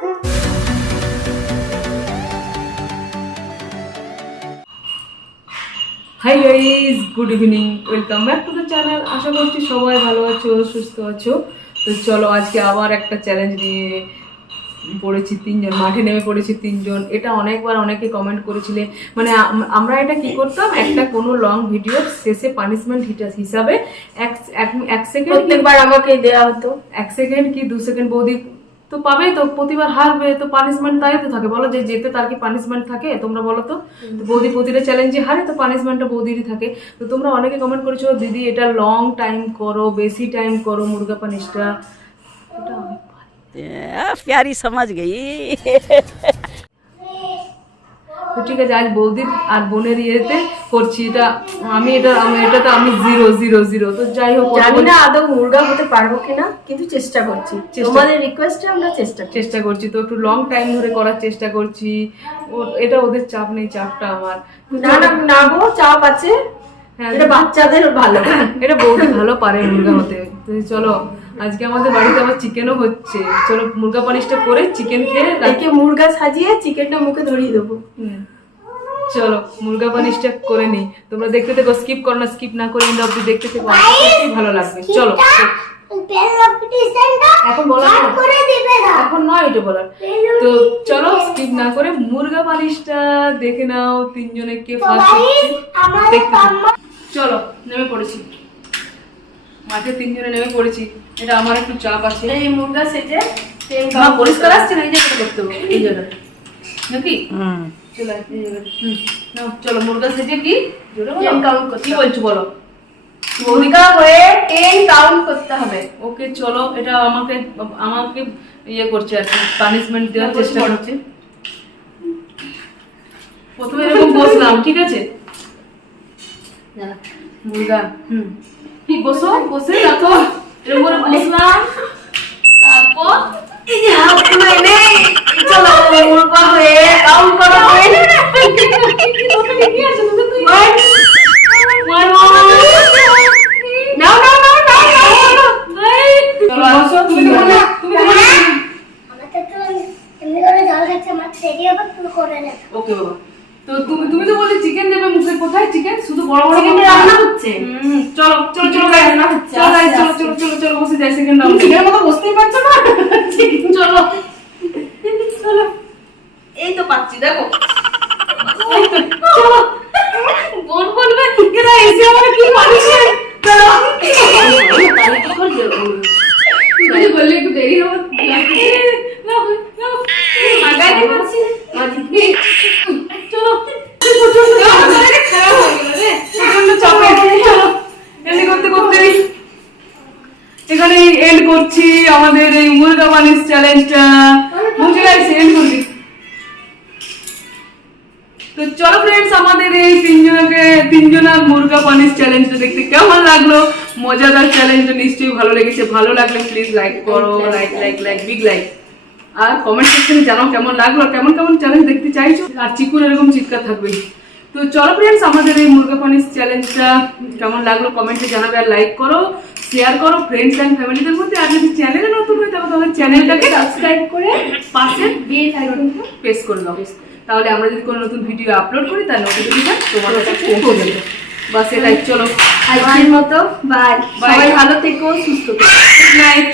High guys, good evening, welcome back to the channel. আশা করছি সবাই ভালো আছো, সুস্থ আছো। তো চলো আজকে আবার একটা চ্যালেঞ্জ নিয়ে পড়েছি। তিনজন মাঠে নেমে পড়েছি, তিনজন। এটা অনেকবার অনেকে কমেন্ট করেছিলে। মানে আমরা এটা কি করতাম, একটা কোনো লং ভিডিও শেষে পানিশমেন্ট হিসাবে এক সেকেন্ড প্রত্যেকবার আমাকে দেওয়া হতো। 1 সেকেন্ড কি 2 সেকেন্ড বৌদি তো পাবে, তো প্রতিবার হারবে, তো পানিশমেন্ট তাই তো থাকে। বলো যে যেতে তার কি পানিশমেন্ট থাকে, তোমরা বলো তো। বৌদি প্রতিটা চ্যালেঞ্জে হারে, তো পানিশমেন্টটা বৌদিরই থাকে। তো তোমরা অনেকে কমেন্ট করেছো, দিদি এটা লং টাইম করো, বেশি টাইম করো মুরগা পানিশটা। এটা আমি प्यारी समझ गई। তো ঠিক আছে, আজ বৌদির আর বোনের ইয়েতে করছি এটা। এটাতে আমি 0-0-0। তো যাই হোক, জানি না আদৌ মুরগা হতে পারবো কিনা, কিন্তু চেষ্টা করছি। তোমাদের রিকোয়েস্টে আমরা চেষ্টা করছি। তো একটু লং টাইম ধরে করার চেষ্টা করছি। এটা ওদের চাপ নেই, চাপটা আমার। না গো, চাপ আছে। হ্যাঁ, এটা বাচ্চাদের ভালো। এটা বৌদি ভালো পারে মুরগা হতে। তো চলো, আজকে আমাদের বাড়িতে আবার চিকেনও হচ্ছে। চলো মুরগা পানিশটা করে চিকেন খেয়ে একে মুরগা সাজিয়ে চিকেনটা মুখে ধরিয়ে দেবো। চলো মুরগা পানিশটা করে নি। তোমরা দেখতে থেকো, স্কিপ করো না, স্কিপ না করে এন্ড অবধি দেখতে থেকো, ভালো লাগবে। চলো এখন বলা এখন নয় এটা বলার। তো চলো স্কিপ না করে মুরগা পানিশটা দেখে নাও। তিনজনে কে ফার্স্ট হচ্ছে দেখতে থাকো। চলো নেমে পড়েছি মাঠে, তিনজনে নেমে পড়েছি। এটা আমার একটু চাপ আছে। এই মুরগা সেজে পরিষ্কার আসছে না, এই জায়গাটা করতে হবে, এই জায়গাটা নাকি। চলো এই জায়গাটা নাও। চলো মুরগা সেজে কি কি বলছো বলো। মুরগা হয়ে 10 কাউন্ট করতে হবে। ওকে চলো, এটা আমাকে ইয়ে করছে আর কি, পানিশমেন্ট দেওয়ার চেষ্টা করছে। প্রথমে এরকম বসলাম, ঠিক আছে মুরগা। কি বসে দেখো, এরকম করে বসলাম। তারপর এই যে হাত তুলে এনে চলো মুরগা হয়ে কাউন্ট করো। কি আছে তোদের? তুই ওকে বাবা। তো তুমি তো বলে চিকেন দেবে মুখে, কোথায় চিকেন? শুধু বড় বড় চিকেন রান্না হচ্ছে। চলো চলো চলো রান্না হচ্ছে। চলো চলো চলো চলো বসে যাই। চিকেন দাও। চিকেনের মতো বসতেই পারছো না। চলো চলো, এই তো পাচ্ছি, দেখো। চলো বোন বলবে এরা এসে আমার কি মানুষে। চলো তুমি বললে একটু দেরি হবে। না না আগাই দিচ্ছি। চলো খারাপ হয়ে গেল রে, প্রচন্ড চাপে। চলো এন্ড করতে করতে এখানে এন্ড করছি আমাদের এই মুরগা পানিশ চ্যালেঞ্জটা। বুঝে গেছি, এন্ড করছি। তো চলো ফ্রেন্ডস, আমাদের এই তিনজনের মুরগা পানিশ চ্যালেঞ্জটা দেখতে কেমন লাগলো? মজাদার চ্যালেঞ্জটা নিশ্চয়ই ভালো লেগেছে। ভালো লাগলে প্লিজ লাইক করো, লাইক বিগ লাইক। আর কমেন্ট সেকশনে জানাও কেমন লাগলো, কেমন কেমন চ্যালেঞ্জ দেখতে চাইছো। আর চিকুন এরকম চিৎকার থাকবে। তো চলো ফ্রেন্ডস, আমাদের এই মুরগা পানিশ চ্যালেঞ্জটা কেমন লাগলো কমেন্টে জানাবে। আর লাইক করো, শেয়ার করো ফ্রেন্ডস অ্যান্ড ফ্যামিলিদের মধ্যে। আর যদি চ্যানেলে নতুন হয় তাহলে তোমাদের চ্যানেলটাকে সাবস্ক্রাইব করে পাশে বেল আইকনটা প্রেস করে দাও। তাহলে আমরা যদি কোনো নতুন ভিডিও আপলোড করি তার নোটিফিকেশন তোমার কাছে পৌঁছে যাবে। বাস এটাই। চলো আজকের মতো বাই। সবাই ভালো থেকো, সুস্থ থেকো। Good night.